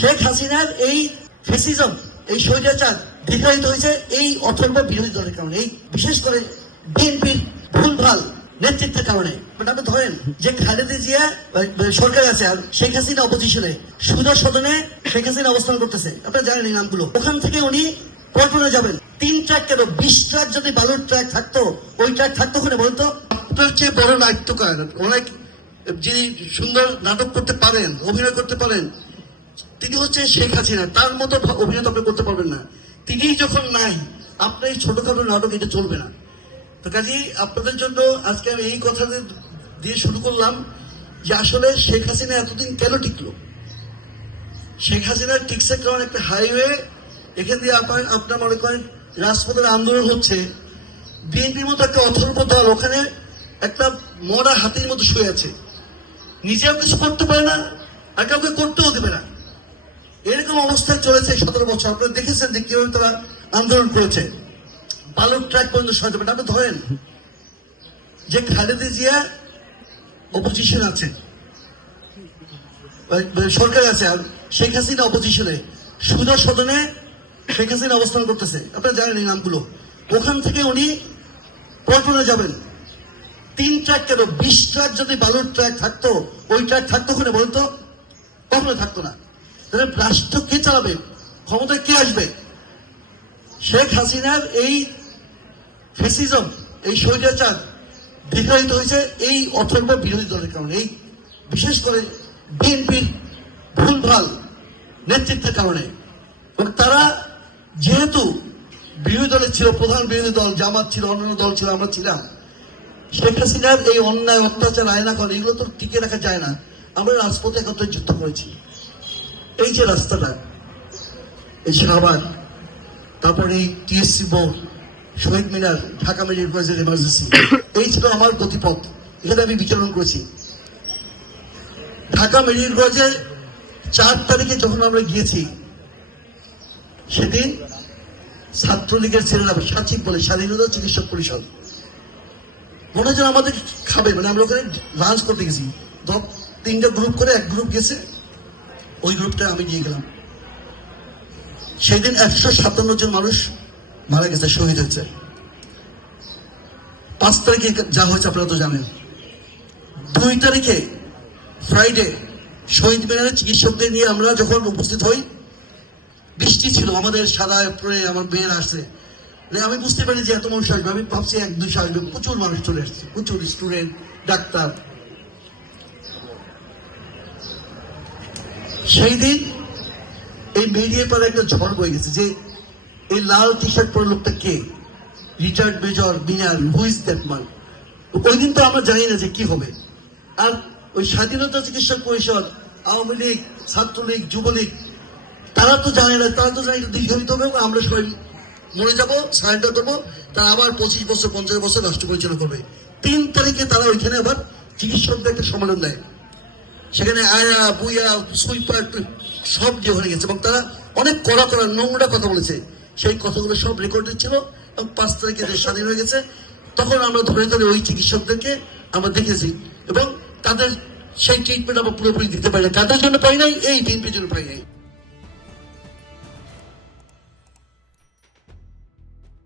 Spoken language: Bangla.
শেখ হাসিনার এই ফ্যাসিজম, এই স্বৈরাচার দীর্ঘায়িত হয়েছে এই অথর্ব বিরোধী দলের কারণে, এই বিশেষ করে বিএনপির ভুলভাল নেতৃত্বের কারণে। আপনি ধরেন যে খালেদা জিয়া সরকার আছে আর শেখ হাসিনা অপোজিশনে, সুদা সদনে শেখ হাসিনা অবস্থান করতেছে, আপনারা জানেন এই নামগুলো। ওখান থেকে উনি পল্টনে যাবেন, 3 ট্রাক কেন 20 ট্রাক যদি বালুর ট্রাক থাকতো, ওই ট্রাক থাকতো ওখানে বলতো। আপনার চেয়ে বড় নাট্যকার, অনেক যিনি সুন্দর নাটক করতে পারেন, অভিনয় করতে পারেন, তিনি হচ্ছে শেখ হাসিনা। তার মতো অভিনয় আপনি করতে পারবেন না। তিনি যখন নাই, আপনার এই ছোটখাটো নাটক এটা চলবে না। তো কাজেই আপনাদের জন্য আজকে আমি এই কথা দিয়ে শুরু করলাম যে আসলে শেখ হাসিনা এতদিন কেন টিকলো। শেখ হাসিনার টিকসের কারণ একটা হাইওয়ে, এখান দিয়ে আপনার মনে করেন রাজপথের আন্দোলন হচ্ছে, বিএনপির মতো একটা অথর্ব দল ওখানে একটা মরা হাতির মতো শুয়ে আছে, নিজেও কিছু করতে পারে না আর কাউকে করতেও দেবে না। এরকম অবস্থায় চলেছে 17 বছর। আপনারা দেখেছেন যে কিভাবে তারা আন্দোলন করেছে, বালুর ট্রাক পর্যন্ত সরাতে পারে। আপনি ধরেন যে খালেদা জিয়া অপোজিশন আছে, সরকার আছে আর শেখ হাসিনা অপোজিশনে, সুদা সদনে শেখ হাসিনা অবস্থান করতেছে, আপনারা জানেন এই নামগুলো। ওখান থেকে উনি পল্টনে যাবেন, 3 ট্রাক কেন 20 ট্রাক যদি বালুর ট্রাক থাকতো, ওই ট্রাক থাকতো ওখানে বলতো, কখনো থাকতো না। তাহলে রাষ্ট্র কে চালাবে, ক্ষমতায় কে আসবে? শেখ হাসিনার এই ফ্যাসিজম, এই স্বৈরাচার দীর্ঘায়িত হয়েছে এই অথর্ব বিরোধী দলের কারণে, এই বিশেষ করে বিএনপির ভুলভাল নেতৃত্বের কারণে। তারা যেহেতু বিরোধী দলে ছিল, প্রধান বিরোধী দল জামাত ছিল, অন্যান্য দল ছিল, আমরা ছিলাম, শেখ হাসিনার এই অন্যায় অত্যাচার আয়না করে এগুলো তো টিকে রাখা যায় না। আমরা রাজপথে একত্রে যুদ্ধ করেছি। এই যে রাস্তাটা, এই শাহবাগ, তারপরে এই টিএসসি বোর্ড, শহীদ মিনার, ঢাকা মেডিকেল কলেজের এমার্জেন্সি, এই ছিল আমার গতিপথ। এখানে আমি বিচরণ করেছি। ঢাকা মেডিকেল কলেজে 4 তারিখে যখন আমরা গিয়েছি, সেদিন ছাত্রলীগের ছেলেরা, সাচিব বলে, স্বাধীনতা চিকিৎসক পরিষদ, মনে হচ্ছে আমাদের খাবে, মানে আমরা ওখানে লাঞ্চ করতে গেছি। 3টা গ্রুপ করে, এক গ্রুপ গেছে, ওই গ্রুপটা আমি নিয়ে গেলাম। সেদিন 157 জন মানুষ মারা গেছে, শহীদ হয়েছে। 5 তারিখে যা হয়েছে আপনারা তো জানেন। 2 তারিখে ফ্রাইডে শহীদ মিনারে চিকিৎসকদের নিয়ে আমরা যখন উপস্থিত হই, বৃষ্টি ছিল, আমাদের সাদা পরে আমার মেয়ের আসছে, আমি বুঝতে পারি যে এত মানুষ আসবে। আমি ভাবছি 1-200 আসবে, প্রচুর মানুষ চলে আসছে, প্রচুর স্টুডেন্ট, ডাক্তার। সেই দিন এই মিডিয়ার পরে একটা ঝড় বয়ে গেছে যে এই লাল টি শার্ট পরে লোকটা কে, retired major Minar, who is that man. ওই দিন তো আমরা জানি না যে কি হবে। আর ওই স্বাধীনতা চিকিৎসক পরিষদ, আওয়ামী লীগ, ছাত্রলীগ, যুবলীগ, তারা তো জানে না, তারা তো জানে দীর্ঘায়িত হবে, আমরা সবাই মরে যাবো, সারেন্ডার দেবো, তারা আবার 25 বছর 50 বছর রাষ্ট্র পরিচালনা করবে। 3 তারিখে তারা ওইখানে আবার চিকিৎসকদের একটা সম্মেলন দেয়, সেখানে আয়া বুয়া সুইপার সব দিয়ে হয়ে গেছে, এবং তারা অনেক কড়া নোংরা কথা বলেছে। সেই কথাগুলো সব রেকর্ডেড ছিল, এবং 5 তারিখে দেশ স্বাধীন হয়ে গেছে। তখন আমরা ধরে ধরে ওই চিকিৎসকদেরকে আমরা দেখেছি, এবং তাদের সেই ট্রিটমেন্ট আমরা পুরোপুরি দিতে পারি না। কাদের জন্য পাই নাই? এই বিএনপির জন্য পাই নাই।